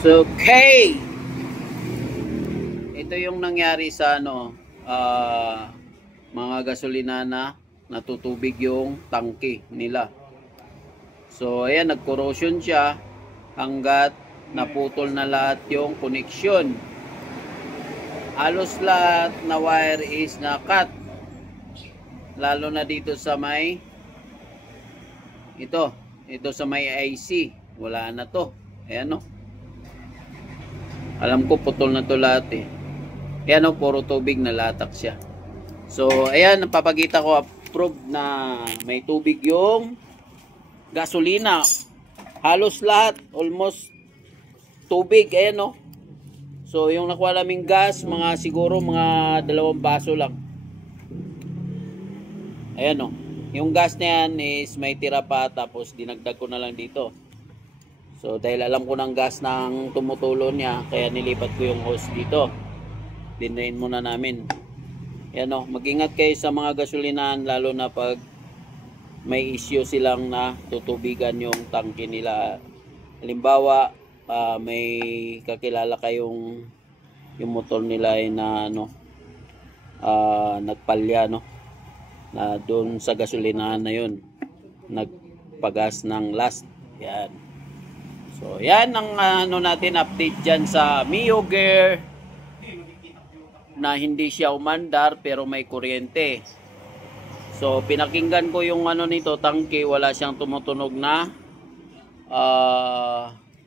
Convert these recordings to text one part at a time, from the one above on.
So, okay. Ito yung nangyari sa mga gasolina na natutubig yung tangke nila. So, ayan, nag-corrosion siya hanggat naputol na lahat yung connection. Halos lahat na wire is na-cut. Lalo na dito sa may ito sa may IC. Wala na to. Ayan o. Alam ko putol na to lahat eh. Ayan o, puro tubig na latak siya. So, ayan, napapakita ko approved na may tubig yung gasolina. Halos lahat, almost tubig. Ayan o. So, yung nakuha naming gas, siguro mga 2 baso lang. Ayan o. Yung gas na yan is may tira pa, tapos dinagdag ko na lang dito. So, dahil alam ko ng gas nang tumutulo niya, kaya nilipat ko yung hose dito. Dinrain muna namin. Ayan o. Mag-ingat kayo sa mga gasolinahan, lalo na pag may issue silang na tutubigan yung tangke nila. Halimbawa, may kakilala kayong yung motor nila ay na nagpalya na doon sa gasolinahan na yun nagpagas ng last. Yan. So yan ang natin update dyan sa Mio Gear na hindi siya umandar pero may kuryente. So pinakinggan ko yung nito tangke, wala siyang tumutunog na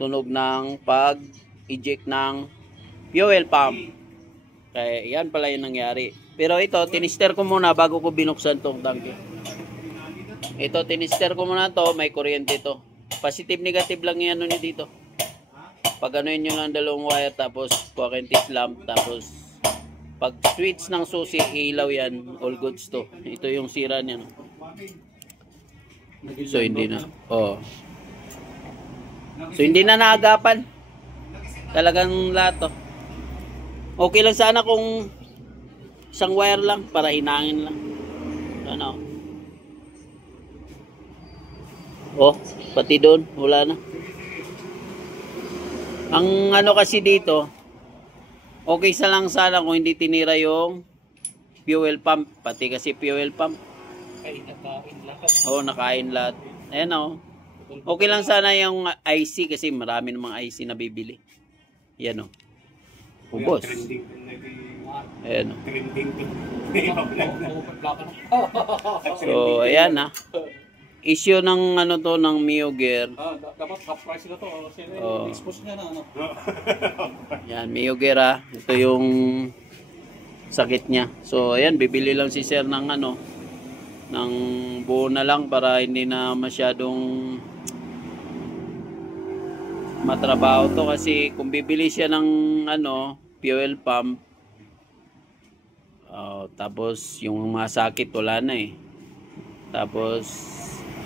tunog ng pag-eject ng fuel pump. Kaya yan pala yung nangyari. Pero ito, tinister ko muna bago ko binuksan tong tangke. Ito, tinister ko muna to, may kuryente to. Positive, negative lang yan dito. Pag anuin nyo ng 2 wire, tapos kuwakentis lamp, tapos pag switch ng susi, ilaw yan, all goods to. Ito yung sira niya. So, hindi na. Oh. So, hindi na naagapan. Talagang lahat to. Okay lang sana kung isang wire lang para hinangin lang. Ano? Oh, pati doon, wala na. Ang kasi dito, okay sa lang sana kung hindi tinira yung fuel pump. Pati kasi fuel pump. Oo, nakain lahat. Ayan o. Okay lang sana yung IC kasi marami namang IC na bibili. Yan o. Ubos. Ayan o. So, ayan na. Issue ng ng Mio Gear. Dapat half price na to. Expose niya na Yan, Mio Gear Ito yung sakit niya. So, ayan, bibili lang si sir ng ng buo na lang para hindi na masyadong matrabaho to, kasi kung bibili siya ng fuel pump, tapos yung mga sakit wala na eh. Tapos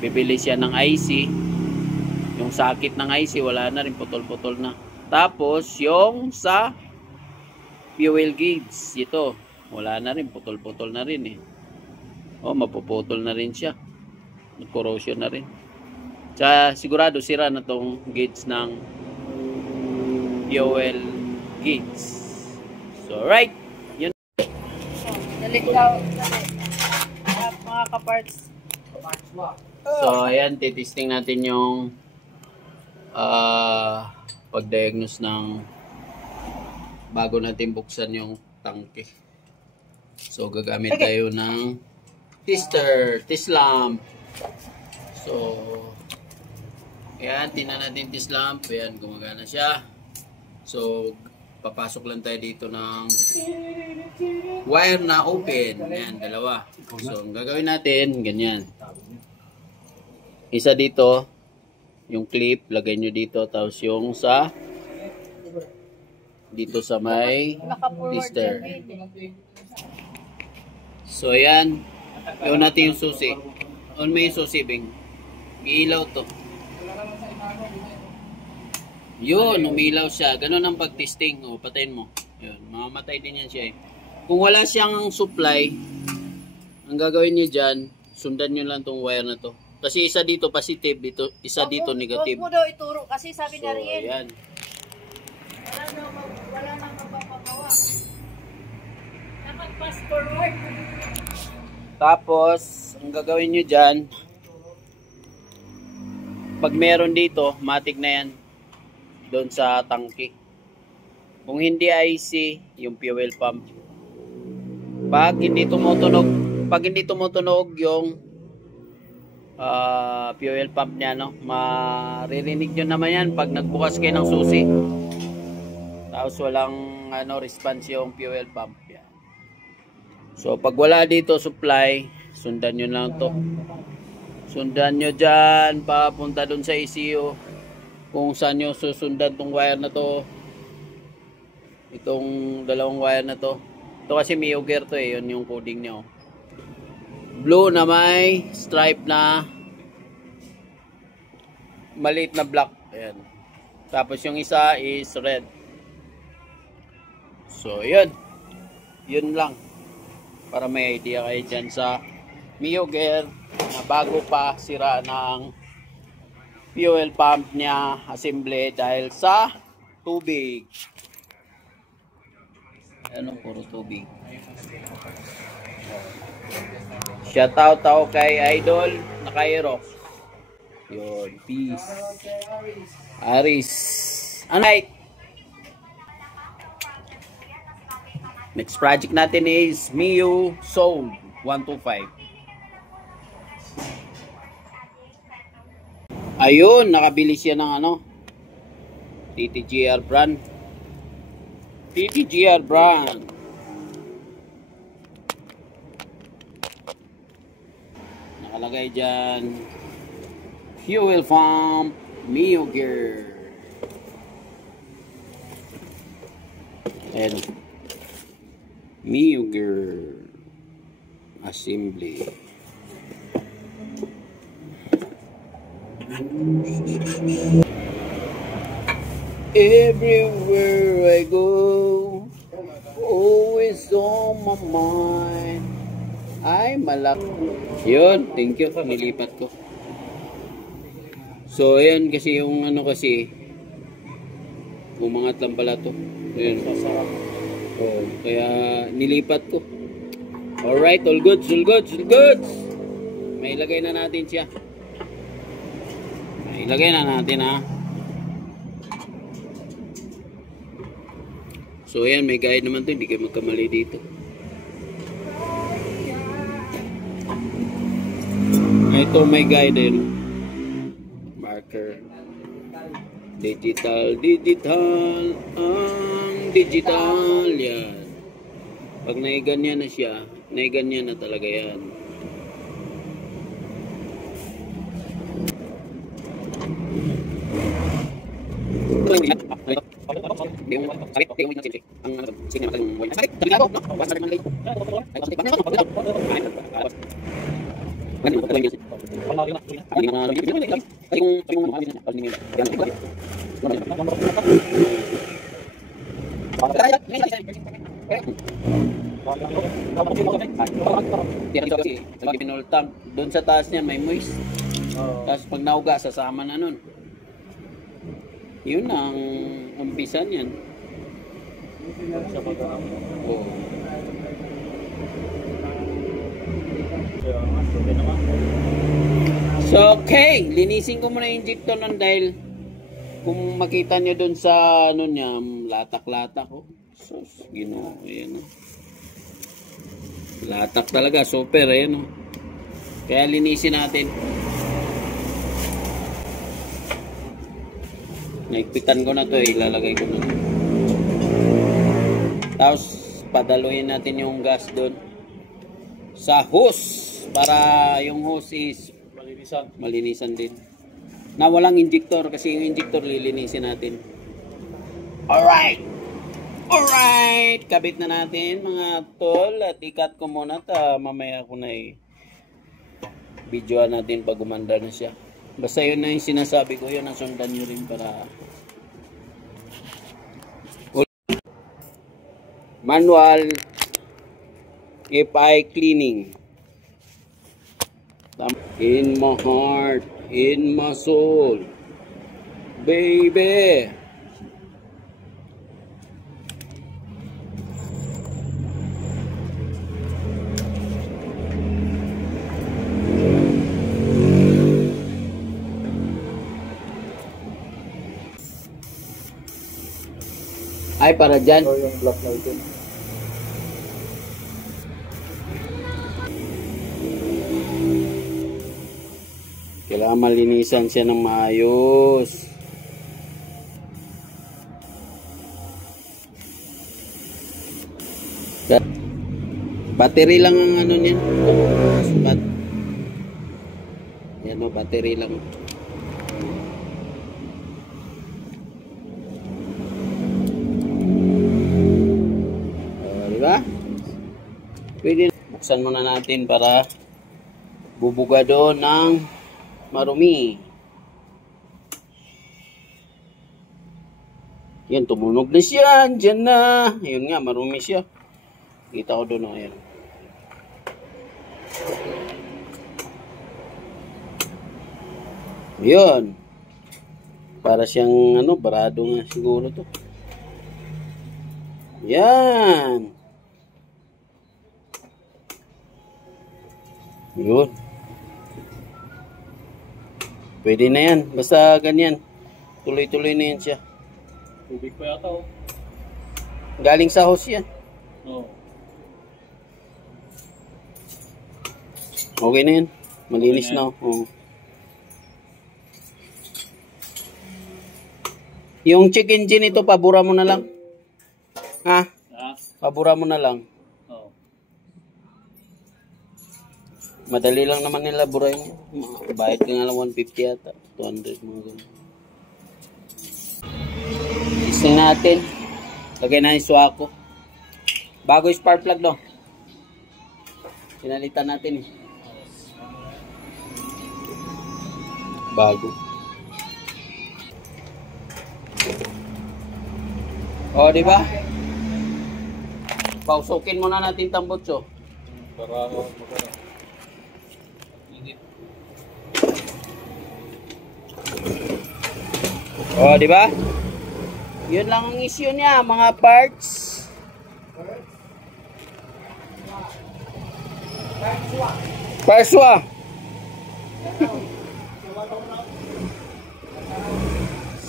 bibili siya ng IC, yung sakit ng IC wala na rin, putol-putol na. Tapos yung sa fuel gauge, ito wala na rin, putol-putol na rin eh. Mapuputol na rin siya, corrosion na rin. Tsaka sigurado sira na tong gauge ng fuel gauge. So right, yun. Nalikaw mga kaparts. So ayan, titesting natin yung pag-diagnose ng bago natin buksan yung tangke. So gagamit tayo ng test lamp. So ayan, tingnan natin test lamp. Ayan, gumagana siya. So papasok lang tayo dito ng wire na open. Ayan, 2. So ang gagawin natin, ganyan. Isa dito, yung clip, lagay nyo dito. Tapos yung dito sa may tester. So ayan, iwan natin yung susi. On mo yung susi, Bing. Iilaw to. Yun, umilaw siya. Ganun ang pag-testing. Patayin mo. Yun, mamamatay din yan siya eh. Kung wala siyang supply, ang gagawin nyo dyan, sundan nyo lang tong wire na to. Kasi isa dito positive, dito, isa dito negative. Huwag mo daw ituro kasi sabi niya rin. Ayan. Wala nang magpapagawa. Dapat fast forward. Tapos, ang gagawin nyo dyan, pag meron dito, matik na yan doon sa tangke. Kung hindi IC, yung fuel pump. Pag hindi tumutunog yung fuel pump niya, no, maririnig nyo naman yan pag nagbukas kayo ng susi. Tapos walang response yung fuel pump yan. So pag wala dito supply, sundan nyo lang to. Sundan nyo dyan papunta dun sa ECU kung saan nyo susundan tong wire na to, itong dalawang wire na to. Ito kasi Mio gear to eh, yun yung coding nyo. Blue na may stripe na maliit na black. Ayan. Tapos yung isa is red. So yun, yun lang para may idea kayo dyan sa Mio gear na bago pa sira ng fuel pump niya assembly dahil sa tubig. Ano, puro tubig. Shoutout ako kay Idol na Cairo. Yun, peace. Aris. Alright. Next project natin is Mio Soul 125. Ayun, nakabili siya ng TTGR brand. TTGR brand. Nakalagay dyan, fuel pump, Mio gear. And Mio gear assembly. Everywhere I go, always on my mind. Ay, malak. Yun, thank you. Nilipat ko. So, ayan kasi yung kasi, umangat lang pala to. Ayan. Oh, kaya nilipat ko. Alright, all good, all good, all good. May ilagay na natin siya. May ilagay na natin ha. So ayan, may guide naman to, hindi kayo magkamali dito. Ito may guide din. Marker. Digital, digital, ang digital yan. Pag naiganyan na siya, naiganyan na talaga yan. Doon sa taas niya may moist. Tapos pag nauga, sasama na nun. Yun ang umpisa niyan. Oh. So okay, linisin ko muna yung injector nun dahil kung makita nyo dun sa niya, latak-latak oh. So, Ginoo, ayan oh. Latak talaga, super ayan oh. Kaya linisin natin. Naikpitan ko na to, ilalagay ko na. Tapos padaluin natin yung gas doon sa hose para yung hose is malinisan din. Na walang injector kasi yung injector lilinisin natin. Alright! Alright! Kabit na natin mga tol at ikat ko muna at mamaya ko na videoan natin pag gumanda na siya. Basta yun na yung sinasabi ko, yun ang sundan nyo rin para manual FI cleaning. In my heart, in my soul, baby. Ay, para dyan. So, yung black na ito. Kailangan malinisan siya ng maayos. Battery lang ang ano niyan. Yan o, battery lang. Diba? Pwede. Buksan muna natin para bubuga doon ng marumi. Yan, tumunog na siya. Diyan na. Ayun nga, marumi siya. Kita ko doon. Ayan. Ayun. Para siyang ano, barado nga siguro to. Yan. Yun. Pwede na yan. Basta ganyan. Tuloy-tuloy na yan siya. Tubig pa yata oh. Galing sa hose yan. Oo. Okay na yan. Malinis na. Oh. Yung check engine ito, pabura mo na lang. Ha? Ah? Pabura mo na lang. Oo. Madali lang naman nila burahin. Bayad ka nga lang 150 yata. 200 mga ganun. Ising natin. Lagay na yung swako. Bago yung spark plug no. Pinalitan natin eh. Bago. O, di ba? Pausukin muna natin tambutso. Para magana. Init. O, di ba? Yun lang ang issue niya, mga parts. Perswa.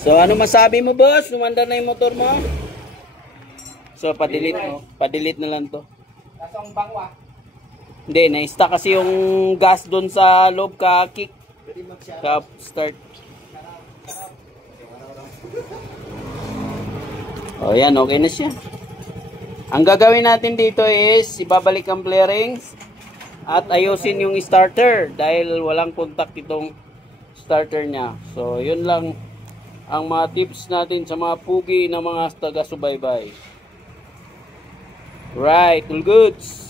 So, ano masabi mo, boss? Lumandar na yung motor mo? So, pa-delete mo. Pa-delete na lang to. Kasong bangwa. Hindi, na-stuck kasi yung gas doon sa loob ka-kick. Ka-start. O, yan. Okay na siya. Ang gagawin natin dito is ibabalik ang bearings at ayusin yung starter dahil walang contact itong starter niya. So, yun lang ang mga tips natin sa mga pugi na mga taga-subaybay. Right, all goods.